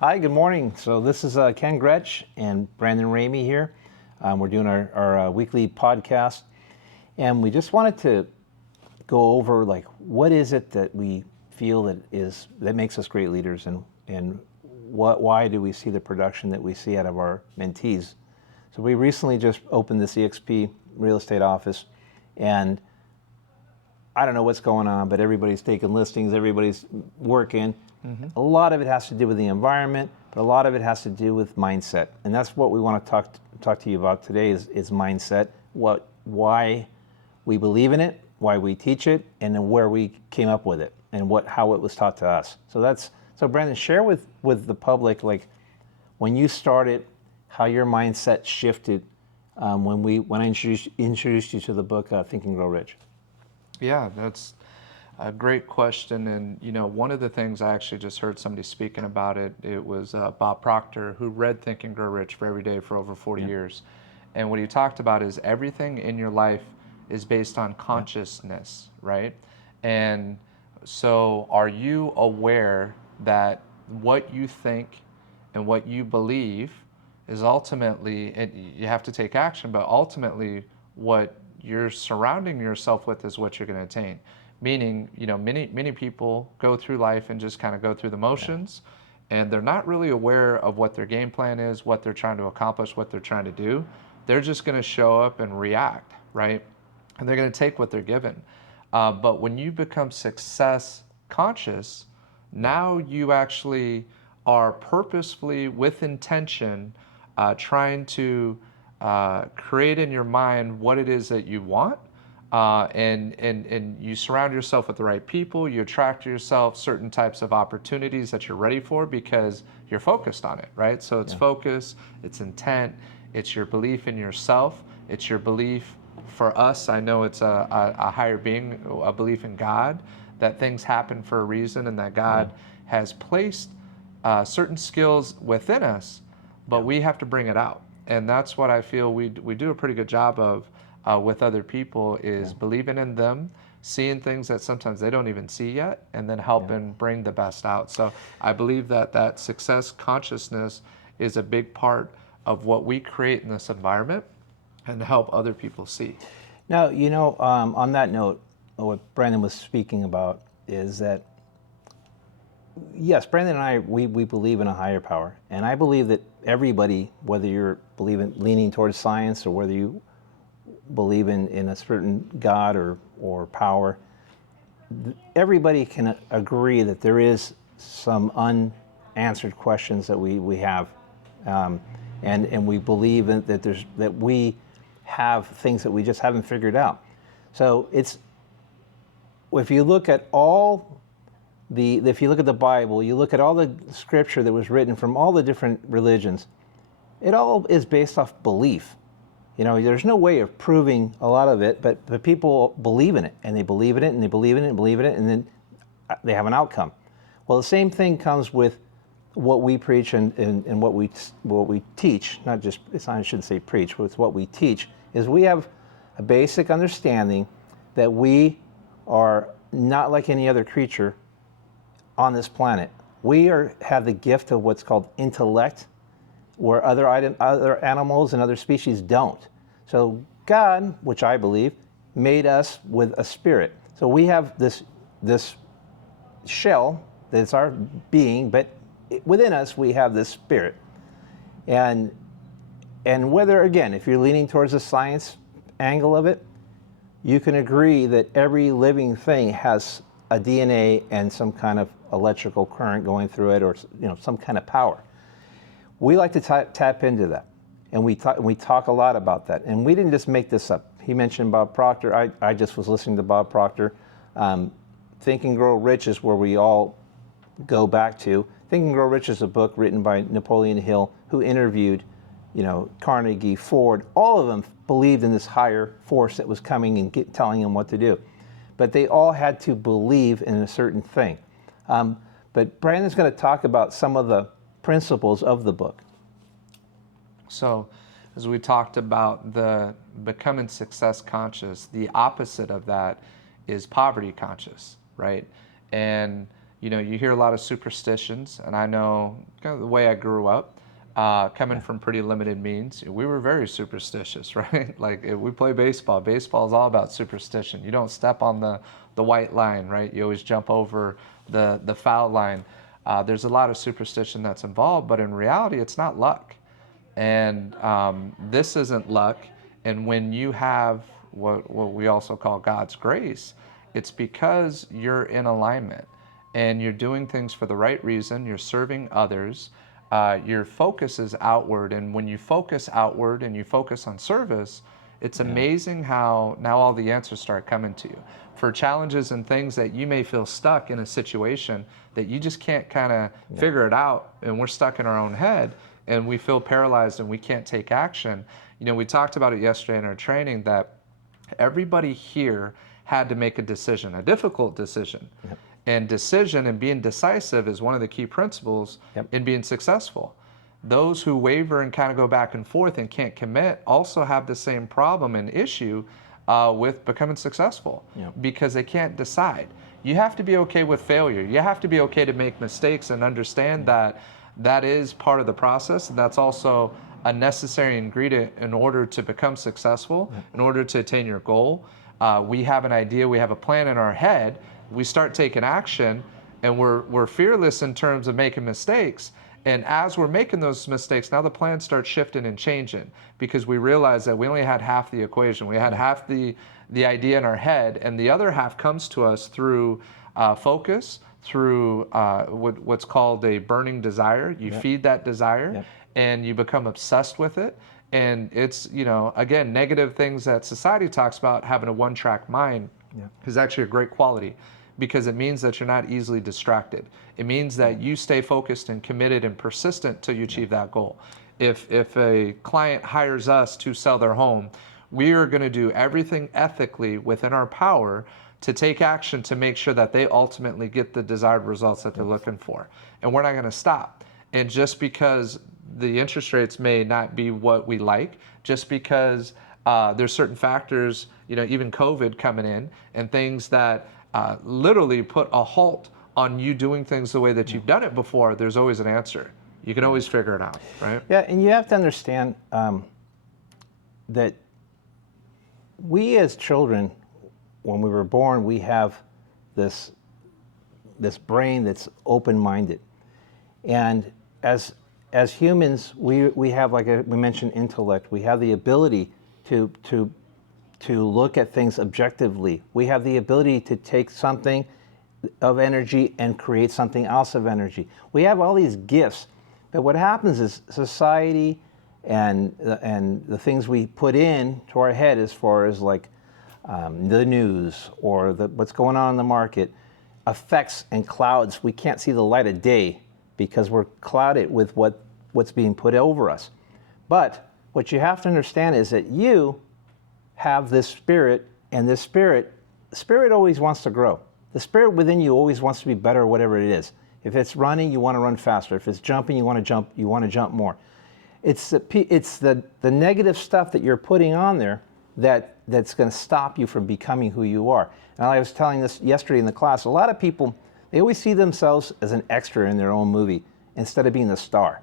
Hi, good morning. So this is Ken Gretsch and Brandon Ramey here. We're doing our weekly podcast, and we just wanted to go over like what is it that we feel that makes us great leaders, and why do we see the production that we see out of our mentees. So we recently just opened this EXP real estate office, and I don't know what's going on, but everybody's taking listings, everybody's working. A lot of it has to do with the environment, but a lot of it has to do with mindset. And that's what we want to talk to you about today is mindset, why we believe in it, why we teach it, and then where we came up with it and how it was taught to us. So Brandon, share with the public, like when you started, how your mindset shifted when I introduced you to the book Think and Grow Rich. Yeah, that's a great question. And, one of the things I actually just heard somebody speaking about it was Bob Proctor, who read Think and Grow Rich for every day for over 40 years. And what he talked about is everything in your life is based on consciousness, right? And so are you aware that what you think and what you believe is ultimately, and you have to take action, but ultimately what you're surrounding yourself with is what you're going to attain. Meaning, many people go through life and just kind of go through the motions, and they're not really aware of what their game plan is, what they're trying to accomplish, what they're trying to do. They're just going to show up and react, right? And they're going to take what they're given. But when you become success conscious, now you actually are purposefully, with intention, trying to create in your mind what it is that you want, and you surround yourself with the right people. You attract to yourself certain types of opportunities that you're ready for because you're focused on it, right? So it's focus, it's intent, it's your belief in yourself, it's your belief. For us, I know it's a higher being, a belief in God, that things happen for a reason, and that God has placed certain skills within us, but we have to bring it out. And that's what I feel we do a pretty good job of with other people, is believing in them, seeing things that sometimes they don't even see yet, and then helping bring the best out. So I believe that success consciousness is a big part of what we create in this environment and help other people see. Now, on that note, what Brandon was speaking about is that, yes, Brandon and I, we believe in a higher power. And I believe that everybody, whether you're leaning towards science or whether you believe in a certain God or power, everybody can agree that there is some unanswered questions that we have. And we believe that we have things that we just haven't figured out. So if you look at if you look at the Bible, you look at all the scripture that was written from all the different religions, it all is based off belief. There's no way of proving a lot of it, but people believe in it, and they believe in it, and they believe in it, and believe in it, and then they have an outcome. Well, the same thing comes with what we preach and what we teach. Not just, I shouldn't say preach, but it's what we teach, is we have a basic understanding that we are not like any other creature on this planet. We have the gift of what's called intellect, where other animals and other species don't. So God, which I believe, made us with a spirit. So we have this shell that's our being, but within us we have this spirit. And whether, again, if you're leaning towards the science angle of it, you can agree that every living thing has a DNA and some kind of electrical current going through it, or some kind of power. We like to tap into that, and we talk a lot about that. And we didn't just make this up. He mentioned Bob Proctor. I just was listening to Bob Proctor. Think and Grow Rich is where we all go back to. Think and Grow Rich is a book written by Napoleon Hill, who interviewed, Carnegie, Ford. All of them believed in this higher force that was coming and telling them what to do. But they all had to believe in a certain thing. But Brandon's going to talk about some of the principles of the book. So, as we talked about the becoming success conscious, the opposite of that is poverty conscious, right? And You know, you hear a lot of superstitions, and I know kind of the way I grew up, coming from pretty limited means, we were very superstitious, right? Like if we play baseball. Baseball is all about superstition. You don't step on the white line, right? You always jump over the foul line. There's a lot of superstition that's involved, but in reality, it's not luck. And this isn't luck. And when you have what we also call God's grace, it's because you're in alignment and you're doing things for the right reason. You're serving others. Your focus is outward. And when you focus outward and you focus on service, it's amazing how now all the answers start coming to you for challenges and things that you may feel stuck in a situation that you just can't kind of figure it out. And we're stuck in our own head and we feel paralyzed and we can't take action. You know, we talked about it yesterday in our training that everybody here had to make a decision, a difficult decision. Yep. And decision and being decisive is one of the key principles in being successful. Those who waver and kind of go back and forth and can't commit also have the same problem and issue with becoming successful because they can't decide. You have to be okay with failure. You have to be okay to make mistakes and understand that that is part of the process, and that's also a necessary ingredient in order to become successful, in order to attain your goal. We have an idea, we have a plan in our head, we start taking action, and we're fearless in terms of making mistakes. And as we're making those mistakes, now the plan starts shifting and changing because we realize that we only had half the equation. We had half the idea in our head, and the other half comes to us through focus, through what's called a burning desire. You feed that desire, and you become obsessed with it. And it's, you know, again, negative things that society talks about, having a one-track mind is actually a great quality because it means that you're not easily distracted. It means that you stay focused and committed and persistent till you achieve that goal. If a client hires us to sell their home, we are going to do everything ethically within our power to take action to make sure that they ultimately get the desired results that they're looking for. And we're not going to stop. And just because the interest rates may not be what we like, just because there's certain factors, you know, even COVID coming in and things that literally put a halt on you doing things the way that you've done it before, there's always an answer. You can always figure it out, right? Yeah, and you have to understand that we as children, when we were born, we have this brain that's open-minded. And as humans, we have, like we mentioned, intellect. We have the ability to look at things objectively. We have the ability to take something of energy and create something else of energy. We have all these gifts, but what happens is society and the things we put in to our head, as far as like the news or what's going on in the market, affects and clouds. We can't see the light of day because we're clouded with what's being put over us. But what you have to understand is that you have this spirit, and this spirit always wants to grow. The spirit within you always wants to be better, whatever it is. If it's running, you want to run faster. If it's jumping, you want to jump more. It's the negative stuff that you're putting on there that's going to stop you from becoming who you are. And I was telling this yesterday in the class, a lot of people, they always see themselves as an extra in their own movie instead of being the star.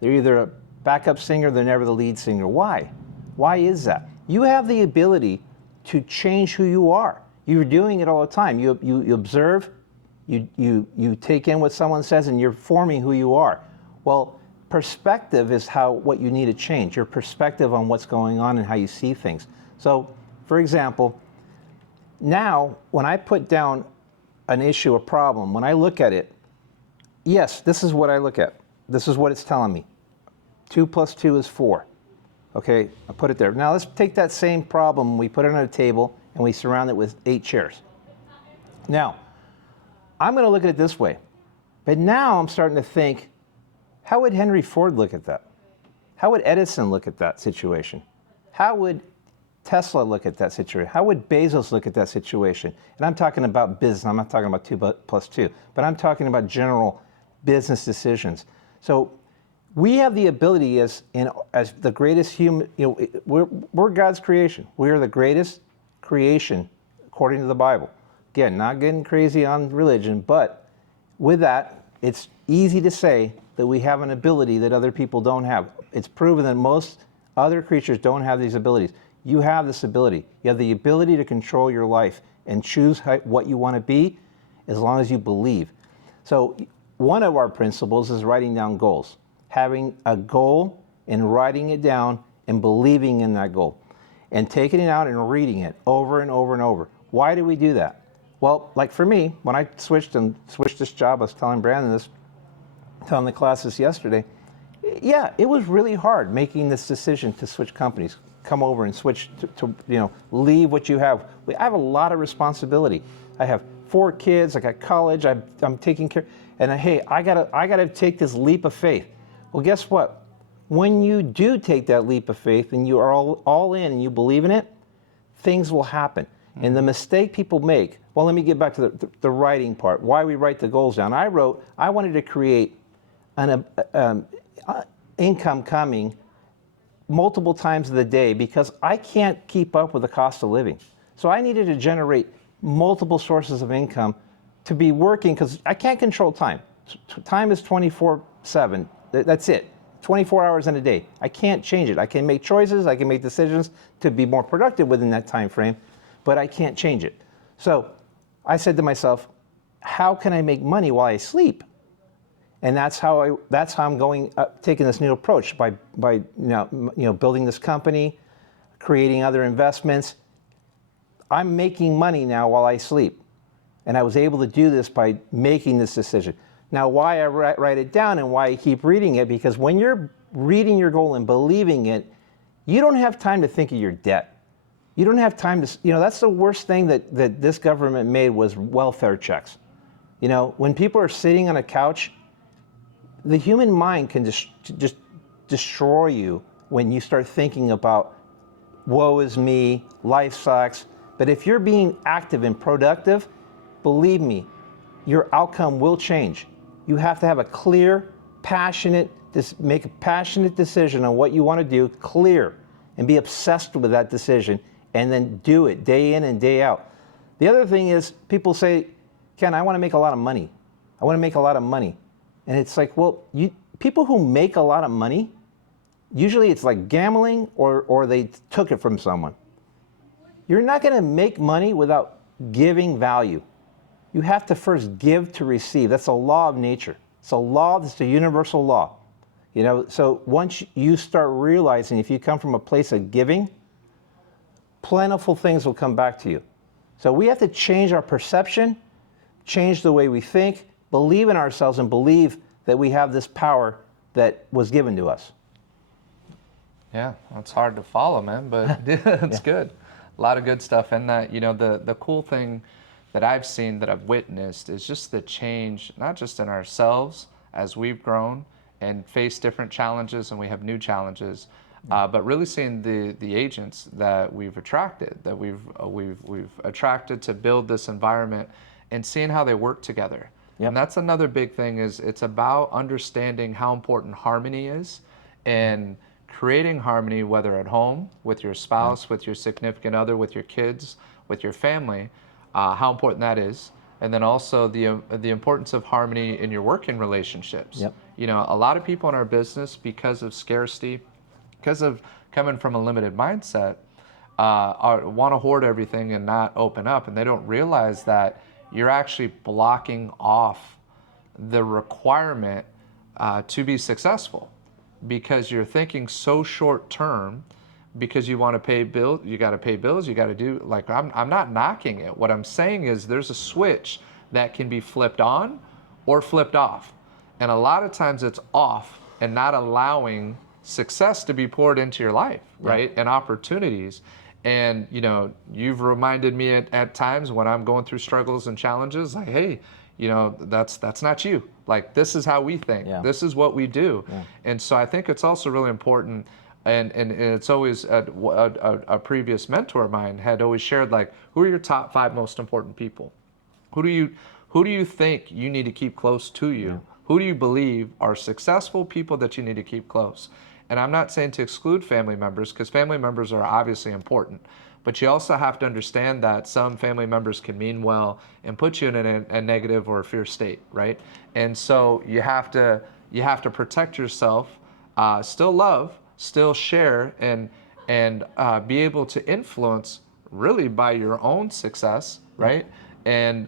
They're either a backup singer, they're never the lead singer. Why? Why is that? You have the ability to change who you are. You're doing it all the time. You observe, you take in what someone says, and you're forming who you are. Well, perspective is what you need to change, your perspective on what's going on and how you see things. So, for example, now when I put down an issue, a problem, when I look at it, yes, this is what I look at. This is what it's telling me. 2 + 2 is 4. Okay, I put it there. Now let's take that same problem, we put it on a table, and we surround it with 8 chairs. Now, I'm going to look at it this way. But now I'm starting to think, how would Henry Ford look at that? How would Edison look at that situation? How would Tesla look at that situation? How would Bezos look at that situation? And I'm talking about business. I'm not talking about 2 + 2, but I'm talking about general business decisions. So we have the ability as the greatest human, we're God's creation. We are the greatest creation according to the Bible. Again, not getting crazy on religion, but with that, it's easy to say that we have an ability that other people don't have. It's proven that most other creatures don't have these abilities. You have this ability. You have the ability to control your life and choose what you want to be as long as you believe. So one of our principles is writing down goals. Having a goal and writing it down and believing in that goal. And taking it out and reading it over and over and over. Why do we do that? Well, like for me, when I switched this job, I was telling Brandon this, telling the class this yesterday, yeah, it was really hard making this decision to switch companies, come over and switch to leave what you have. I have a lot of responsibility. I have 4 kids, I got college, I'm taking care, and hey, I gotta take this leap of faith. Well, guess what? When you do take that leap of faith and you are all in and you believe in it, things will happen. And the mistake people make, well, let me get back to the writing part, why we write the goals down. I wanted to create an income coming multiple times of the day because I can't keep up with the cost of living. So I needed to generate multiple sources of income to be working because I can't control time. Time is 24/7. That's it. 24 hours in a day. I can't change it. I can make choices, I can make decisions to be more productive within that time frame, but I can't change it. So I said to myself, how can I make money while I sleep? And that's how I'm going, taking this new approach by building this company, creating other investments. I'm making money now while I sleep. And I was able to do this by making this decision. Now, why I write it down and why I keep reading it, because when you're reading your goal and believing it, you don't have time to think of your debt. You don't have time to, that's the worst thing that this government made was welfare checks. When people are sitting on a couch, the human mind can just destroy you when you start thinking about, woe is me, life sucks. But if you're being active and productive, believe me, your outcome will change. You have to have a clear, make a passionate decision on what you want to do, clear, and be obsessed with that decision, and then do it day in and day out. The other thing is, people say, Ken, I want to make a lot of money. I want to make a lot of money. And it's like, well, people who make a lot of money, usually it's like gambling or they took it from someone. You're not going to make money without giving value. You have to first give to receive. That's a law of nature. It's a universal law. So once you start realizing if you come from a place of giving, plentiful things will come back to you. So we have to change our perception, change the way we think, believe in ourselves, and believe that we have this power that was given to us. Yeah, that's hard to follow, man, but it's good. A lot of good stuff in that. The cool thing that I've seen, that I've witnessed, is just the change, not just in ourselves as we've grown and faced different challenges and we have new challenges, but really seeing the agents that we've attracted, that we've attracted to build this environment, and seeing how they work together. Yep. And that's another big thing, is it's about understanding how important harmony is, and creating harmony, whether at home, with your spouse, with your significant other, with your kids, with your family, how important that is. And then also the importance of harmony in your working relationships. Yep. A lot of people in our business, because of scarcity, because of coming from a limited mindset, want to hoard everything and not open up. And they don't realize that you're actually blocking off the requirement to be successful, because you're thinking so short term, because you want to pay bills, you got to pay bills, you got to do, like, I'm not knocking it. What I'm saying is there's a switch that can be flipped on or flipped off. And a lot of times it's off and not allowing success to be poured into your life, right? And opportunities. And, you've reminded me at times when I'm going through struggles and challenges, like, hey, that's not you. Like, this is how we think. Yeah. This is what we do. Yeah. And so I think it's also really important, and it's always a previous mentor of mine had always shared, like, who are your top 5 most important people? Who do you think you need to keep close to you? Yeah. Who do you believe are successful people that you need to keep close? And I'm not saying to exclude family members, because family members are obviously important. But you also have to understand that some family members can mean well and put you in a negative or a fear state, right? And so you have to protect yourself, still love, still share, and be able to influence really by your own success, right? And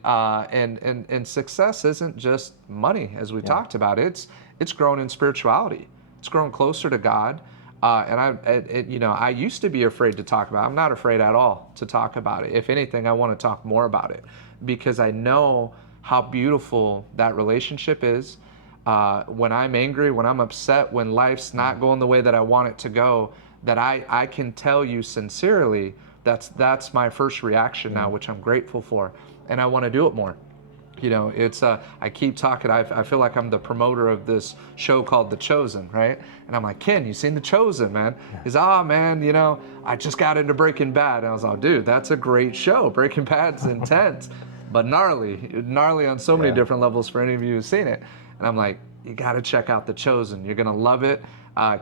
success isn't just money, as we talked about. It's grown in spirituality. It's grown closer to God. I used to be afraid to talk about it. I'm not afraid at all to talk about it. If anything, I want to talk more about it because I know how beautiful that relationship is. When I'm angry, when I'm upset, when life's not going the way that I want it to go, that I can tell you sincerely that's my first reaction now, which I'm grateful for, and I want to do it more. It's I keep talking. I feel like I'm the promoter of this show called The Chosen, right? And I'm like, Ken, you seen The Chosen, man? He's, man, I just got into Breaking Bad. And I was like, dude, that's a great show. Breaking Bad's intense, but gnarly on so many different levels for any of you who've seen it. And I'm like, you got to check out The Chosen. You're gonna love it.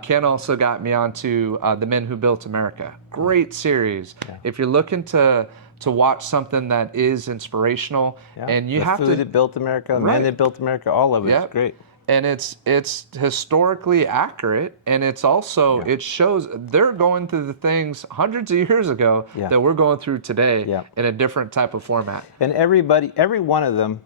Ken also got me onto The Men Who Built America. Great series. If you're looking to watch something that is inspirational, and you have to. The Food That Built America, The Man That Built America, all of it is great. And it's historically accurate, and it's also it shows they're going through the things hundreds of years ago that we're going through today in a different type of format. And every one of them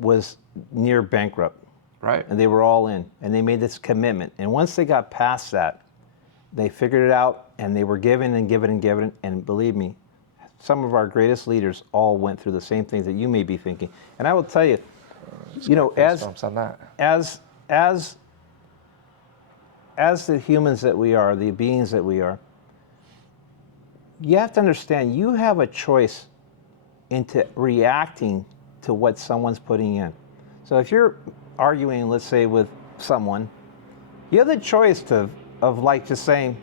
was near bankrupt. Right. And they were all in, and they made this commitment. And once they got past that, they figured it out, and they were giving and giving and giving. And believe me, some of our greatest leaders all went through the same things that you may be thinking. And I will tell you, as the humans that we are, the beings that we are, you have to understand you have a choice into reacting to what someone's putting in. So if you're arguing, let's say, with someone, you have the choice of like just saying,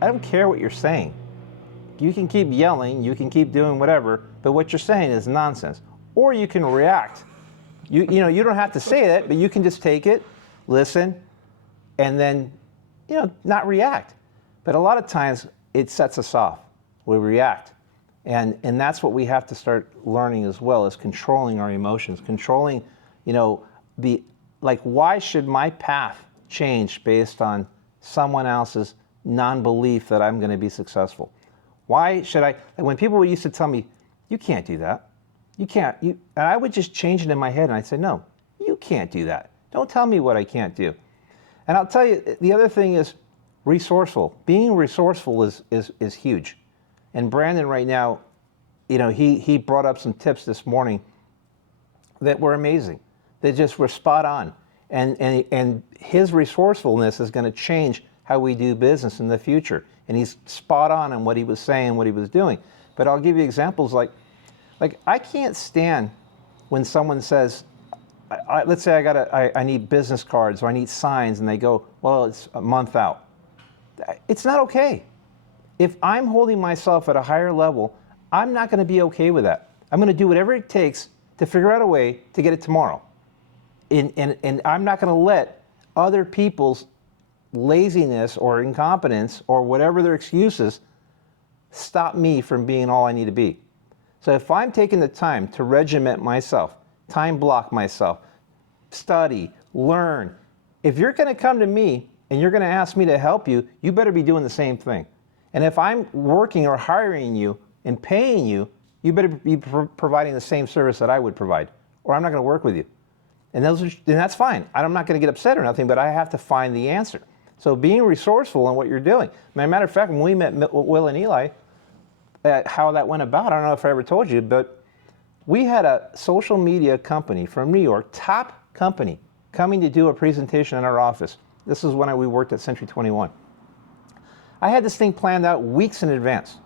I don't care what you're saying. You can keep yelling, you can keep doing whatever, but what you're saying is nonsense. Or you can react. You don't have to say that, but you can just take it, listen, and then, not react. But a lot of times it sets us off. We react. And that's what we have to start learning as well, is controlling our emotions, controlling, why should my path change based on someone else's non-belief that I'm going to be successful? Why should I, when people used to tell me, you can't do that, you can't, and I would just change it in my head and I'd say, no, you can't do that. Don't tell me what I can't do. And I'll tell you, the other thing is resourceful. Being resourceful is huge. And Brandon right now, he brought up some tips this morning that were amazing. They just were spot on. And his resourcefulness is going to change how we do business in the future. And he's spot on what he was saying, what he was doing. But I'll give you examples like I can't stand when someone says, let's say I need business cards or I need signs, and they go, well, it's a month out. It's not okay. If I'm holding myself at a higher level, I'm not going to be okay with that. I'm going to do whatever it takes to figure out a way to get it tomorrow. And I'm not going to let other people's laziness or incompetence or whatever their excuses stop me from being all I need to be. So if I'm taking the time to regiment myself, time block myself, study, learn, if you're going to come to me and you're going to ask me to help you, you better be doing the same thing. And if I'm working or hiring you and paying you, you better be providing the same service that I would provide, or I'm not going to work with you. And that's fine. I'm not going to get upset or nothing, but I have to find the answer. So being resourceful in what you're doing. As a matter of fact, when we met Will and Eli, how that went about, I don't know if I ever told you, but we had a social media company from New York, top company, coming to do a presentation in our office. This is when we worked at Century 21. I had this thing planned out weeks in advance.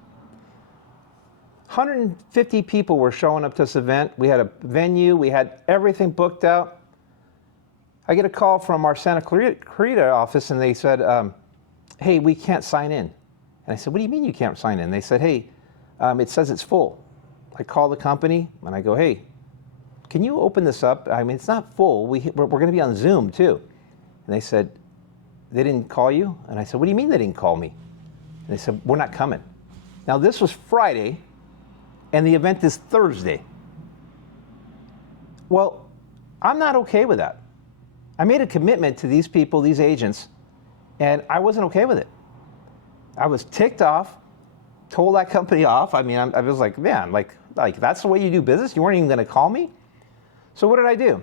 150 people were showing up to this event. We had a venue. We had everything booked out. I get a call from our Santa Clarita office, and they said, hey, we can't sign in. And I said, what do you mean you can't sign in? They said, hey, it says it's full. I call the company, and I go, hey, can you open this up? I mean, it's not full. We're going to be on Zoom, too. And they said, they didn't call you? And I said, what do you mean they didn't call me? And they said, we're not coming. Now, this was Friday, and the event is Thursday. Well, I'm not okay with that. I made a commitment to these people, these agents, and I wasn't okay with it. I was ticked off, told that company off. I mean, I was like, man, like that's the way you do business? You weren't even going to call me? So what did I do?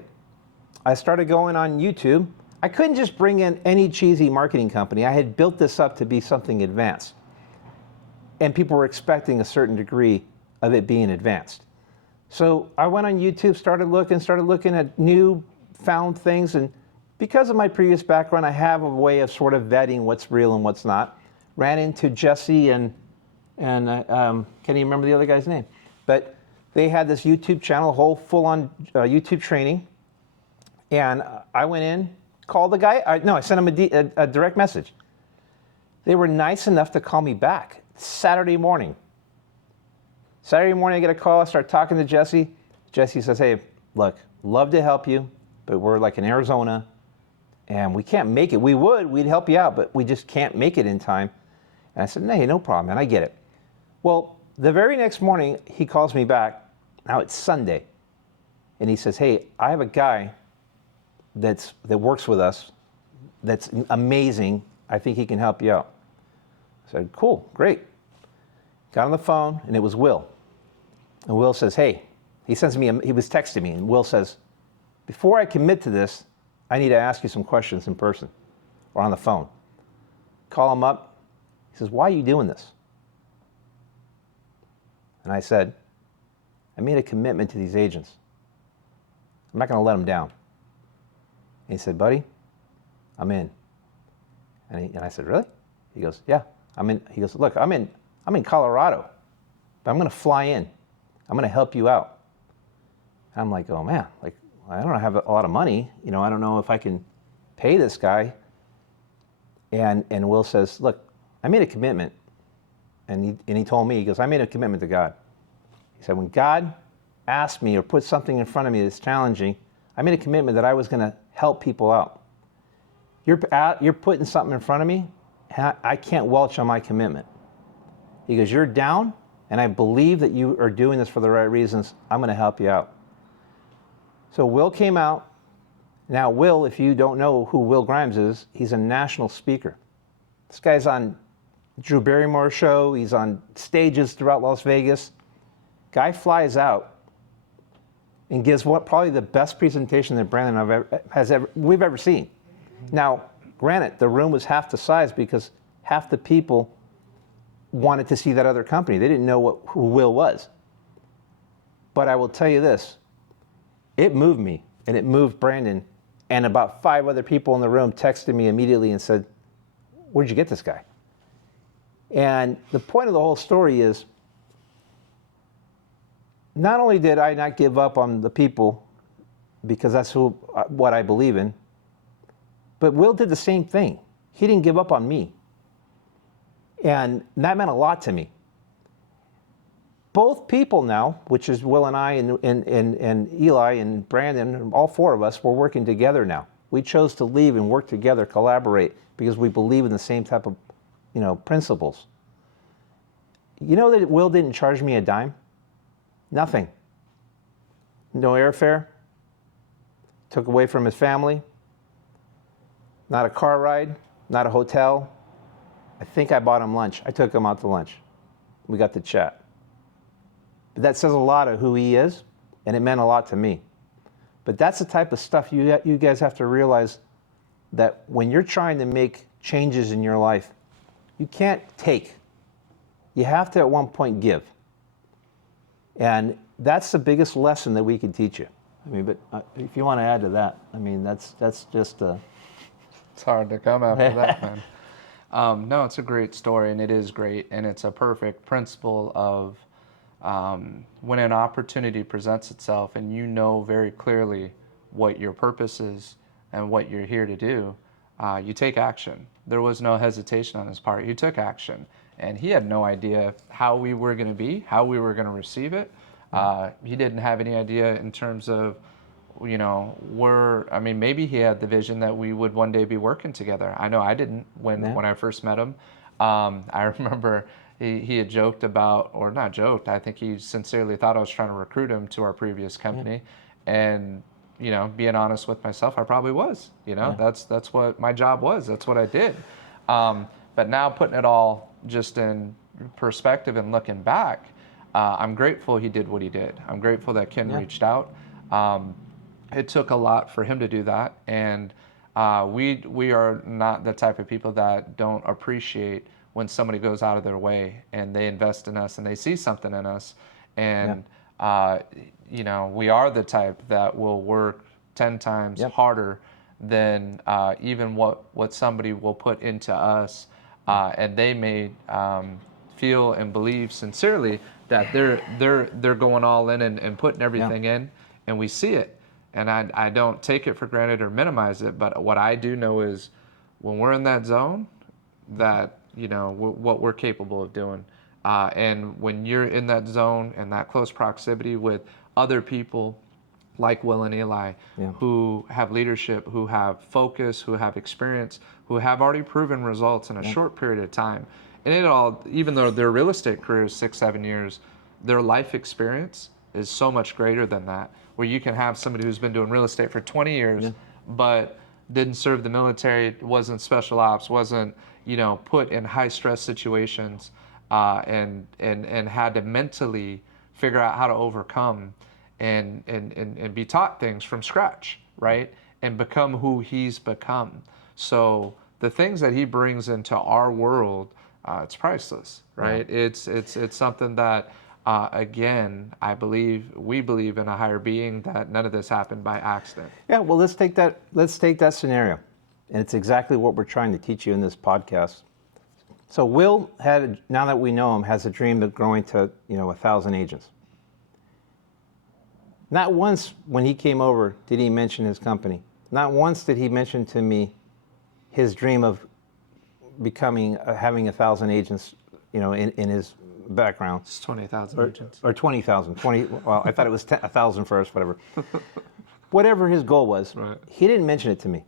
I started going on YouTube. I couldn't just bring in any cheesy marketing company. I had built this up to be something advanced. And people were expecting a certain degree of it being advanced. So I went on YouTube, started looking at new found things. And because of my previous background, I have a way of sort of vetting what's real and what's not. Ran into Jesse and can't even remember the other guy's name. But they had this YouTube channel, a whole full-on YouTube training. And I went in, called the guy. I sent him a direct message. They were nice enough to call me back Saturday morning. Saturday morning, I get a call. I start talking to Jesse. Jesse says, hey, look, love to help you, but we're like in Arizona, and we can't make it. We'd help you out, but we just can't make it in time. And I said, no problem, man, I get it. Well, the very next morning, he calls me back. Now it's Sunday. And he says, hey, I have a guy that works with us that's amazing. I think he can help you out. I said, cool, great. Got on the phone, and it was Will. And Will says, hey, he was texting me, and Will says, before I commit to this, I need to ask you some questions in person or on the phone. Call him up. He says, why are you doing this? And I said, I made a commitment to these agents. I'm not going to let them down. And he said, buddy, I'm in. And I said, really? He goes, yeah, I'm in. He goes, look, I'm in Colorado, but I'm going to fly in. I'm going to help you out. And I'm like, oh man, like I don't have a lot of money. I don't know if I can pay this guy. And Will says, look, I made a commitment. And he told me, he goes, I made a commitment to God. He said, when God asked me or put something in front of me that's challenging, I made a commitment that I was going to help people out. You're putting something in front of me, I can't welch on my commitment. He goes, you're down, and I believe that you are doing this for the right reasons. I'm going to help you out. So Will came out. Now, Will, if you don't know who Will Grimes is, he's a national speaker. This guy's on Drew Barrymore's show. He's on stages throughout Las Vegas. Guy flies out and gives probably the best presentation that Brandon we've ever seen. Now, granted, the room was half the size because half the people wanted to see that other company. They didn't know who Will was. But I will tell you this, it moved me, and it moved Brandon, and about 5 other people in the room texted me immediately and said, where'd you get this guy? And the point of the whole story is, not only did I not give up on the people, because that's what I believe in, but Will did the same thing. He didn't give up on me. And that meant a lot to me. Both people now, which is Will and I and Eli and Brandon, all 4 of us, we're working together now. We chose to leave and work together, collaborate, because we believe in the same type of principles. You know that Will didn't charge me a dime? Nothing. No airfare. Took away from his family. Not a car ride. Not a hotel. I think I bought him lunch. I took him out to lunch. We got to chat. But that says a lot of who he is, and it meant a lot to me. But that's the type of stuff you guys have to realize, that when you're trying to make changes in your life, you can't take. You have to at one point give. And that's the biggest lesson that we can teach you. I mean, but if you want to add to that, I mean, that's just It's hard to come after that, man. No, it's a great story, and it is great, and it's a perfect principle of when an opportunity presents itself and you know very clearly what your purpose is and what you're here to do, you take action. There was no hesitation on his part. You took action, and he had no idea how we were going to be, how we were going to receive it. He didn't have any idea in terms of, maybe he had the vision that we would one day be working together. I know I didn't when I first met him. I remember, he had joked about, or not joked, I think he sincerely thought I was trying to recruit him to our previous company. And, you know, being honest with myself, I probably was. You know, that's what my job was. That's what I did. But now putting it all just in perspective and looking back, I'm grateful he did what he did. I'm grateful that Ken reached out. It took a lot for him to do that, and we are not the type of people that don't appreciate when somebody goes out of their way and they invest in us and they see something in us, and you know, we are the type that will work 10 times harder than even what somebody will put into us, and they may feel and believe sincerely that they're going all in and putting everything in, and we see it. And I don't take it for granted or minimize it, but what I do know is when we're in that zone, that, you know, what we're capable of doing. And when you're in that zone and that close proximity with other people like Will and Eli, who have leadership, who have focus, who have experience, who have already proven results in a short period of time. And it all, even though their real estate career is 6-7 years, their life experience is so much greater than that, where you can have somebody who's been doing real estate for 20 years, but didn't serve the military, wasn't special ops, wasn't, you know, put in high stress situations, and had to mentally figure out how to overcome and be taught things from scratch, right? And become who he's become. So the things that he brings into our world, it's priceless, right? It's something that, again, we believe in a higher being, that none of this happened by accident. Yeah, well, let's take that scenario. And it's exactly what we're trying to teach you in this podcast. So Will now that we know him, has a dream of growing to, you know, 1,000 agents. Not once when he came over did he mention his company. Not once did he mention to me his dream of having 1,000 agents, you know, in his background. It's 20,000 agents. Or 20,000. Well, I thought it was 1,000 first, whatever. Whatever his goal was, he didn't mention it to me.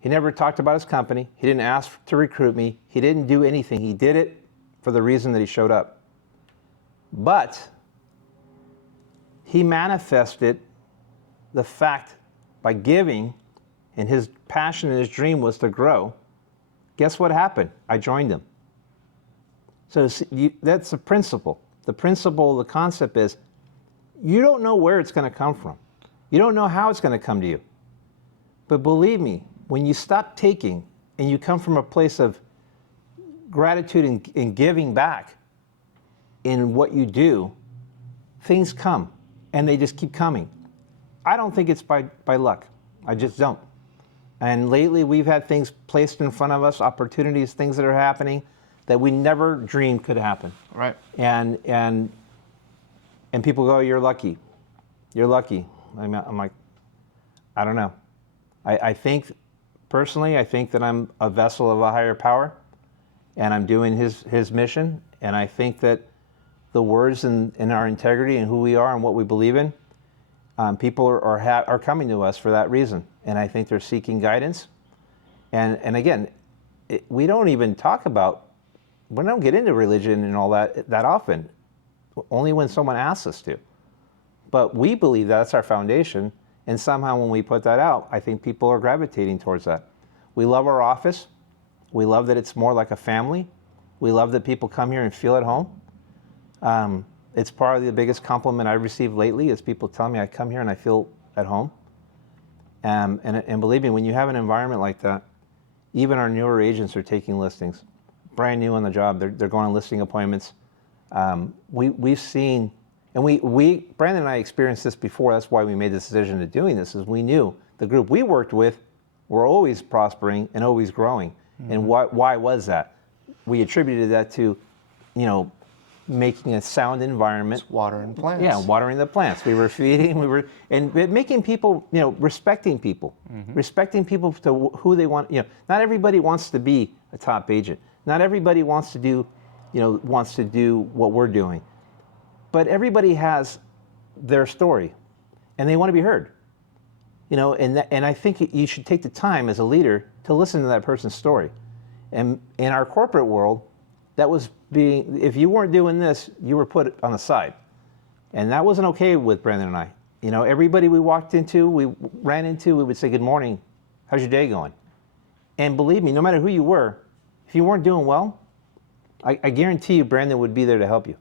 He never talked about his company. He didn't ask to recruit me. He didn't do anything. He did it for the reason that he showed up. But he manifested the fact by giving, and his passion and his dream was to grow. Guess what happened? I joined him. So that's the principle. The concept is, you don't know where it's going to come from. You don't know how it's going to come to you. But believe me, when you stop taking and you come from a place of gratitude and giving back in what you do, things come, and they just keep coming. I don't think it's by luck. I just don't. And lately we've had things placed in front of us, opportunities, things that are happening that we never dreamed could happen. Right. And people go, you're lucky. You're lucky. I'm like, I don't know. I think, personally, I think that I'm a vessel of a higher power, and I'm doing his mission, and I think that the words and our integrity and who we are and what we believe in, people are coming to us for that reason. And I think they're seeking guidance. And again, we don't even talk about, we don't get into religion and all that often, only when someone asks us to. But we believe that's our foundation, and somehow when we put that out, I think people are gravitating towards that. We love our office. We love that it's more like a family. We love that people come here and feel at home. It's probably the biggest compliment I've received lately is people telling me I come here and I feel at home. And believe me, when you have an environment like that, even our newer agents are taking listings. Brand new on the job, they're going on listing appointments. We've seen, and Brandon and I experienced this before, that's why we made the decision to doing this, is we knew the group we worked with were always prospering and always growing. Mm-hmm. And why was that? We attributed that to, making a sound environment. It's watering plants. Yeah, watering the plants. We were feeding, and making people, respecting people. Mm-hmm. Respecting people to who they want. Not everybody wants to be a top agent. Not everybody wants to do, what we're doing. But everybody has their story, and they want to be heard. And I think you should take the time as a leader to listen to that person's story. And in our corporate world, that was being, if you weren't doing this, you were put on the side. And that wasn't okay with Brandon and I. You know, everybody we walked into, we ran into, we would say, good morning, how's your day going? And believe me, no matter who you were, if you weren't doing well, I guarantee you Brandon would be there to help you.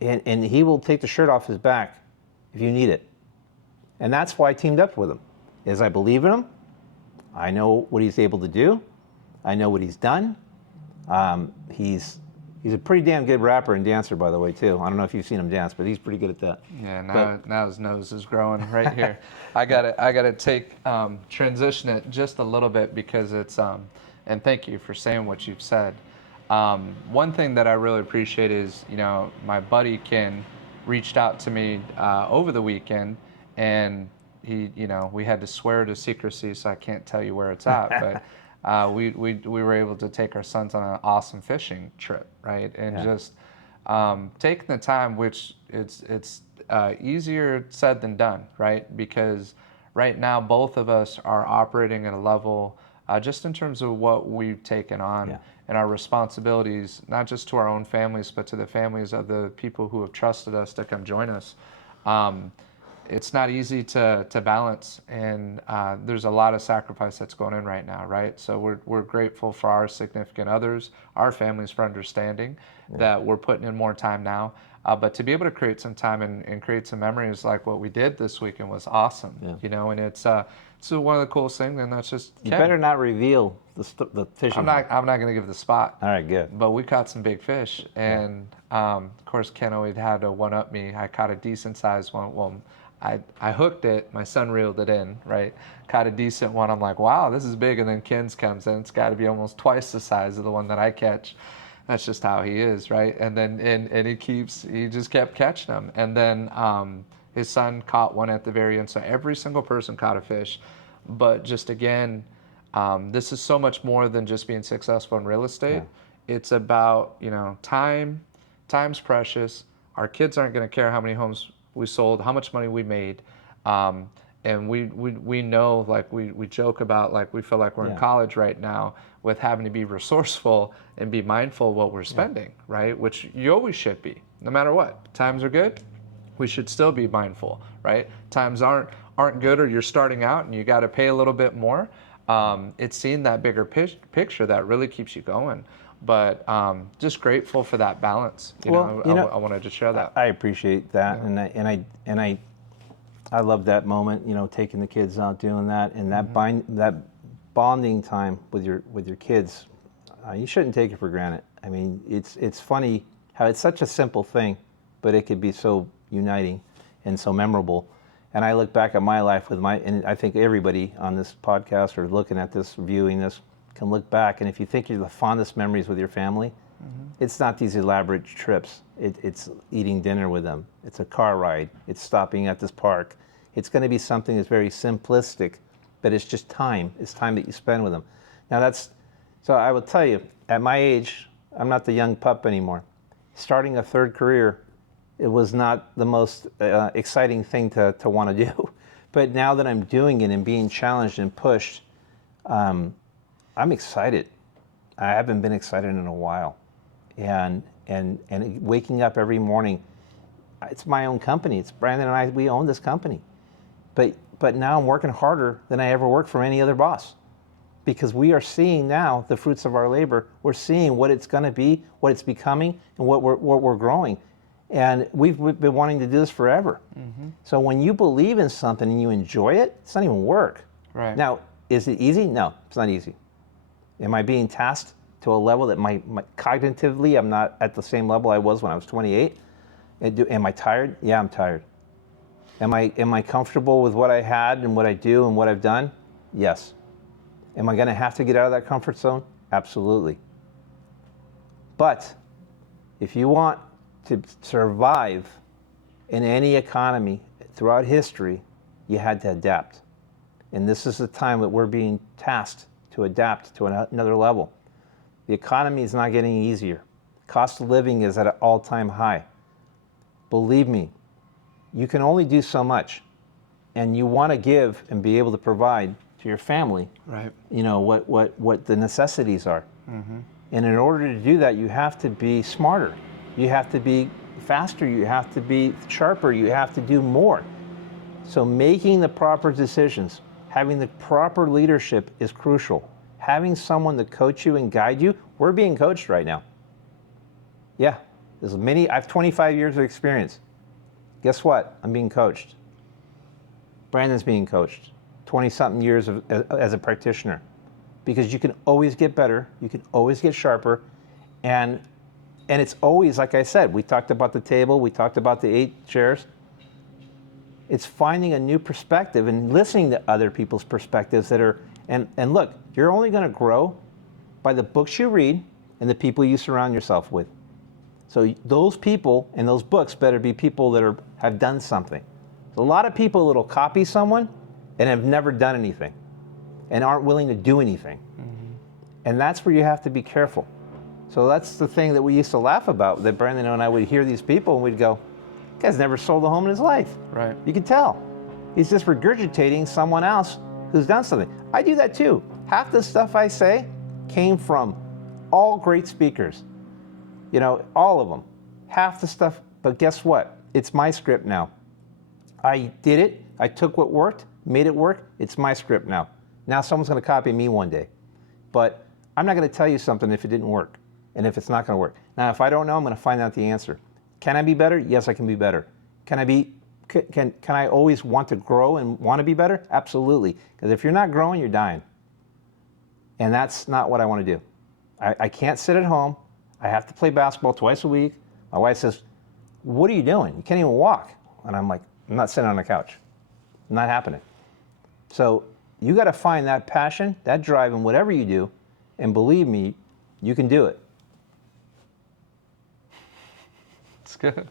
And he will take the shirt off his back if you need it. And that's why I teamed up with him, is I believe in him. I know what he's able to do. I know what he's done. He's a pretty damn good rapper and dancer, by the way, too. I don't know if you've seen him dance, but he's pretty good at that. Yeah, now his nose is growing right here. I gotta transition it just a little bit because it's and thank you for saying what you've said. One thing that I really appreciate is, you know, my buddy Ken reached out to me over the weekend, and he, you know, we had to swear to secrecy, so I can't tell you where it's at, but we were able to take our sons on an awesome fishing trip, right? And just taking the time, which it's easier said than done, right? Because right now both of us are operating at a level just in terms of what we've taken on and our responsibilities, not just to our own families, but to the families of the people who have trusted us to come join us. It's not easy to balance, and there's a lot of sacrifice that's going in right now, right? So we're grateful for our significant others, our families, for understanding that we're putting in more time now. But to be able to create some time and create some memories like what we did this weekend was awesome, you know, and it's one of the coolest things, and that's just You better not reveal the fishing. I'm not going to give the spot. All right, good. But we caught some big fish, and of course Ken always had to one up me. I caught a decent sized one. Well, I hooked it. My son reeled it in. Right, caught a decent one. I'm like, wow, this is big. And then Ken's comes in. It's got to be almost twice the size of the one that I catch. That's just how he is, right? And then and he just kept catching them. And then his son caught one at the very end. So every single person caught a fish. But just again, this is so much more than just being successful in real estate. It's about, you know, time's precious. Our kids aren't going to care how many homes we sold, how much money we made. And we know, like we joke about, like we feel like we're in college right now with having to be resourceful and be mindful of what we're spending, right? Which you always should be, no matter what. Times are good, we should still be mindful, right? Times aren't good, or you're starting out and you got to pay a little bit more. It's seeing that bigger picture that really keeps you going. But just grateful for that balance. I wanted to share that. I appreciate that, and I love that moment. You know, taking the kids out, doing that, and that bonding time with your kids. You shouldn't take it for granted. I mean, it's funny how it's such a simple thing, but it could be so uniting and so memorable. And I look back at my life and I think everybody on this podcast or looking at this, viewing this, can look back. And if you think you're the fondest memories with your family, it's not these elaborate trips. It's eating dinner with them. It's a car ride. It's stopping at this park. It's going to be something that's very simplistic, but it's just time. It's time that you spend with them. Now so I will tell you, at my age, I'm not the young pup anymore. Starting a third career, it was not the most exciting thing to want to do. But now that I'm doing it and being challenged and pushed, I'm excited. I haven't been excited in a while. And waking up every morning, it's my own company. It's Brandon and I, we own this company. But now I'm working harder than I ever worked for any other boss. Because we are seeing now the fruits of our labor. We're seeing what it's going to be, what it's becoming, and what we're growing. And we've been wanting to do this forever. So when you believe in something and you enjoy it, it's not even work. Right. Now, is it easy? No, it's not easy. Am I being tasked to a level that cognitively I'm not at the same level I was when I was 28? Am I tired? Yeah, I'm tired. Am I comfortable with what I had and what I do and what I've done? Yes. Am I going to have to get out of that comfort zone? Absolutely. But if you want to survive in any economy throughout history, you had to adapt. And this is the time that we're being tasked to adapt to another level. The economy is not getting easier. Cost of living is at an all-time high. Believe me, you can only do so much. And you want to give and be able to provide to your family, right? You know, what the necessities are. And in order to do that, you have to be smarter. You have to be faster. You have to be sharper. You have to do more. So making the proper decisions, having the proper leadership is crucial. Having someone to coach you and guide you, we're being coached right now. Yeah, I have 25 years of experience. Guess what? I'm being coached. Brandon's being coached. 20-something years as a practitioner. Because you can always get better, you can always get sharper, and it's always, like I said, we talked about the table, we talked about the 8 chairs. It's finding a new perspective and listening to other people's perspectives that are, and look, you're only going to grow by the books you read and the people you surround yourself with. So those people and those books better be people that have done something. A lot of people that'll copy someone and have never done anything and aren't willing to do anything. Mm-hmm. And that's where you have to be careful. So that's the thing that we used to laugh about, that Brandon and I would hear these people and we'd go, guy's never sold a home in his life. Right. You can tell. He's just regurgitating someone else who's done something. I do that too. Half the stuff I say came from all great speakers. You know, all of them. Half the stuff, but guess what? It's my script now. I did it. I took what worked, made it work. It's my script now. Now someone's going to copy me one day. But I'm not going to tell you something if it didn't work and if it's not going to work. Now, if I don't know, I'm going to find out the answer. Can I be better? Yes, I can be better. Can I always want to grow and want to be better? Absolutely. Because if you're not growing, you're dying. And that's not what I want to do. I can't sit at home. I have to play basketball twice a week. My wife says, what are you doing? You can't even walk. And I'm like, I'm not sitting on the couch. Not happening. So you got to find that passion, that drive in whatever you do, and believe me, you can do it. It's good.